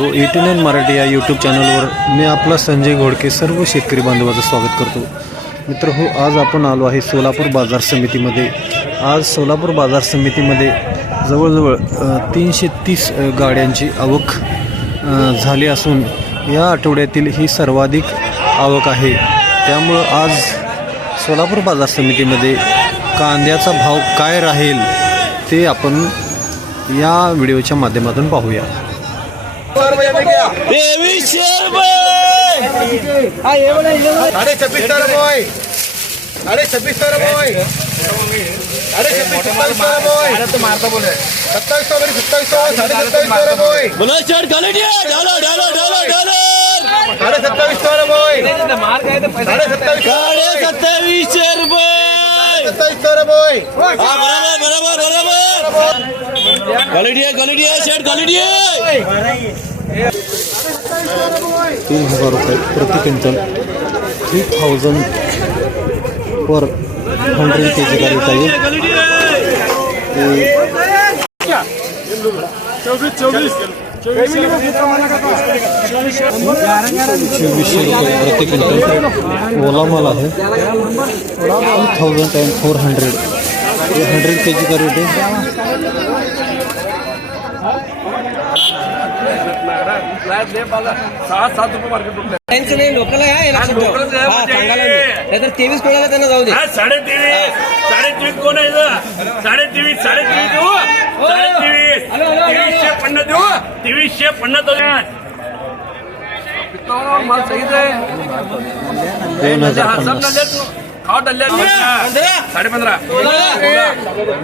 हो eighty nine Marathi या YouTube चॅनलवर मी आपला संजय घोडके सर्व शेतकरी बांधवाचं स्वागत करतो. मित्र हो आज आपण आलो आहे सोलापूर बाजार समितीमध्ये. आज सोलापूर बाजार समितीमध्ये जवळजवळ तीनशे तीस गाड्यांची आवक झाली असून या आठवड्यातील ही सर्वाधिक आवक आहे. त्यामुळं आज सोलापूर बाजार समितीमध्ये कांद्याचा भाव काय राहील ते आपण या व्हिडिओच्या माध्यमातून पाहूया. रुपये साडे छब्बीस सौ रुपये साडे छब्बीस सौ रुपये साडे छब्बीस सत्तावीस सौ रुपये मारता बोले सत्तावीस सौ मेरी सत्तावीस सौ साडे सत्तावीस सौ रुपये बोला चढ खाली डॉलर डॉलर डॉलर डॉलर साडे सत्तावीस सौ रुपये साडे सत्तावीस रुपये सत्तावीस रुपये क्वालिटी आहे क्वालिटी आहे शर्ट क्वालिटी आहे. तीन हजार रुपये प्रति quintal. Three thousand per hundred K G का रेट चोवीसशे रुपये प्रति क्विंटल ओला माल आहे. Two thousand and four hundred hundred K G का रेट है त्यांचं नाही लोकल आहे हे लक्षात ठेव. हा सांगायला मी नाहीतर तेवीस कोणाला त्यांना जाऊ दे. हा साडे तेवीस साडे तेवीस कोण आहे इथं? साडे तेवीस साडे तेवीस देऊ तेवीसशे पन्नास देऊ. तेवीसशे पन्नास देऊ. दोन हजार पन्नास. साडे पंधरा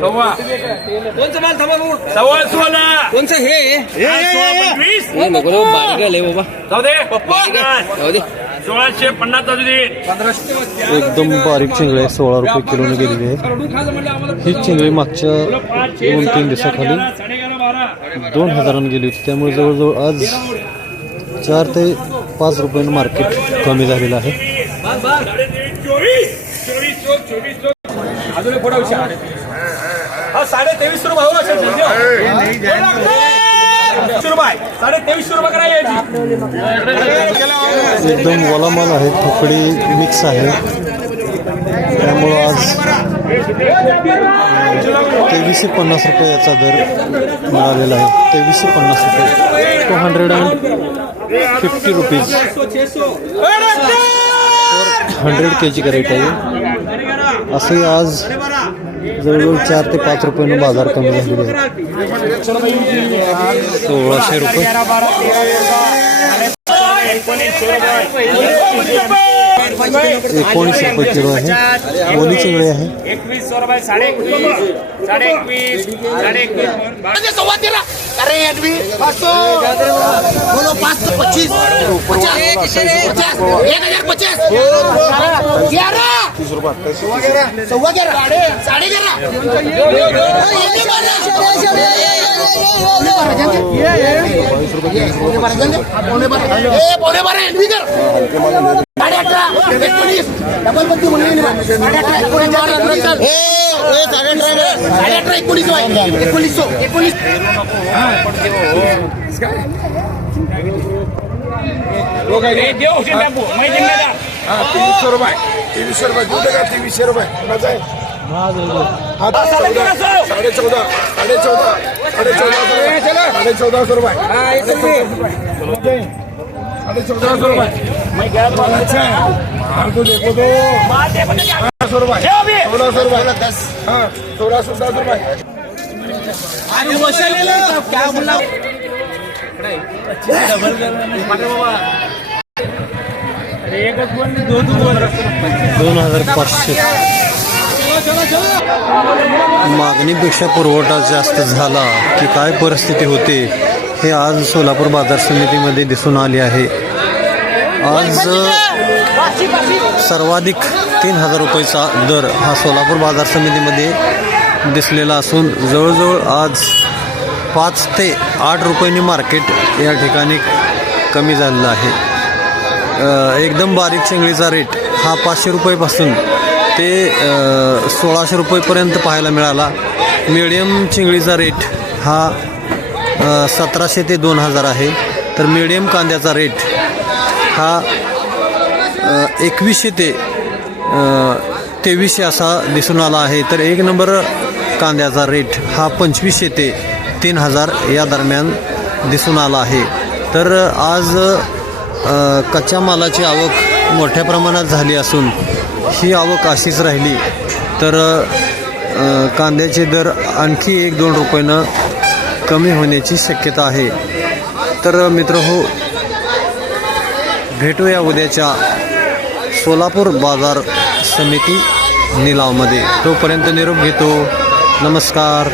सव्वा कोणचं माल थांबा भाऊ सव्वा सोळा कोणचं हे सोळा पंचवीस नाही नको रे, बारीक आहे लय बाबा जाऊ दे पन्नास. जाऊ दे सोळाशे पन्नास जाऊ दे एकदम बारीक चिंगळी आहे सोळा रुपये किलोने गेलेली आहे ही चिंगळी मागच्या दोन तीन दिवसाखाली दोन हजारांनी गेली होती त्यामुळे जवळजवळ आज चार ते पाच रुपयांनी मार्केट कमी झालेलं आहे. चोवीस अजून पुढे हा साडे तेवीस रुपये हो असेल रुपये. साडे तेवीस रुपये करा एकदम वला माल आहे थोकडी मिक्स आहे. त्यामुळं आज तेवीसशे पन्नास रुपये याचा दर मिळालेला आहे. तेवीसशे पन्नास रुपये. Two hundred and fifty rupees hundred K G का रेट आहे. असंही आज जवळजवळ चार ते पाच रुपयानं बाजार कमी झालेले आहेत. सोळाशे रुपये. एकोणीस रुपये किलो आहे. ओली चिंगडी आहे. एकवीस सौ रुपये साडे एकवीस साडे एकवीस साडे एकवीस सव्वा तेरा अरे अडवी पाचशो एंट्री कर साडे अठरा एकोणीस. डबल बत्ती म्हणून साडे अठरा एकोणीस साडे अठरा एकोणीस एकोणीस सौ एकोणीस देऊ टाकू माहिती नाही रुपये तेवीसशे रुपये देऊ का रुपये कुणाचा आहे हा, चौदा, साडे चौदा साडे चौदा साडे चौदा साडे चौदा सौ रुपये साडे चौदा सौ रुपये हमको देखो तो सोलह सौ रुपये सोलह सौ रुपये हाँ सोलह सौ दस रुपये दोन हजार पाचशे. मागणीपेक्षा पुरवठा जास्त झाला की काय परिस्थिती होते हे आज सोलापूर बाजार समितीमध्ये दिसून आले आहे. आज सर्वाधिक तीन हजार रुपयेचा दर हा सोलापूर बाजार समितीमध्ये दिसलेला असून जवळजवळ आज पाच ते आठ रुपयांनी मार्केट या ठिकाणी कमी झालेलं आहे. एकदम बारीक शेंगळीचा रेट हा पाचशे रुपयेपासून ते सोळाशे रुपयेपर्यंत पाहायला मिळाला. मिडियम चिंगळीचा रेट हा सतराशे ते दोन हजार आहे. तर मीडियम कांद्याचा रेट हा एकवीसशे ते तेवीसशे असा दिसून आला आहे. तर एक नंबर कांद्याचा रेट हा पंचवीसशे ते तीन हजार या दरम्यान दिसून आला आहे. तर आज कच्च्या मालाची आवक मोठ्या प्रमाणात झाली असून ही आवक अशीच राहिली. तर कांद्याचे दर आणखी एक दोन रुपयानं कमी होण्याची शक्यता आहे. तर मित्र हो भेटूया उद्याच्या सोलापूर बाजार समिती निलावमध्ये. तोपर्यंत निरोप घेतो. नमस्कार.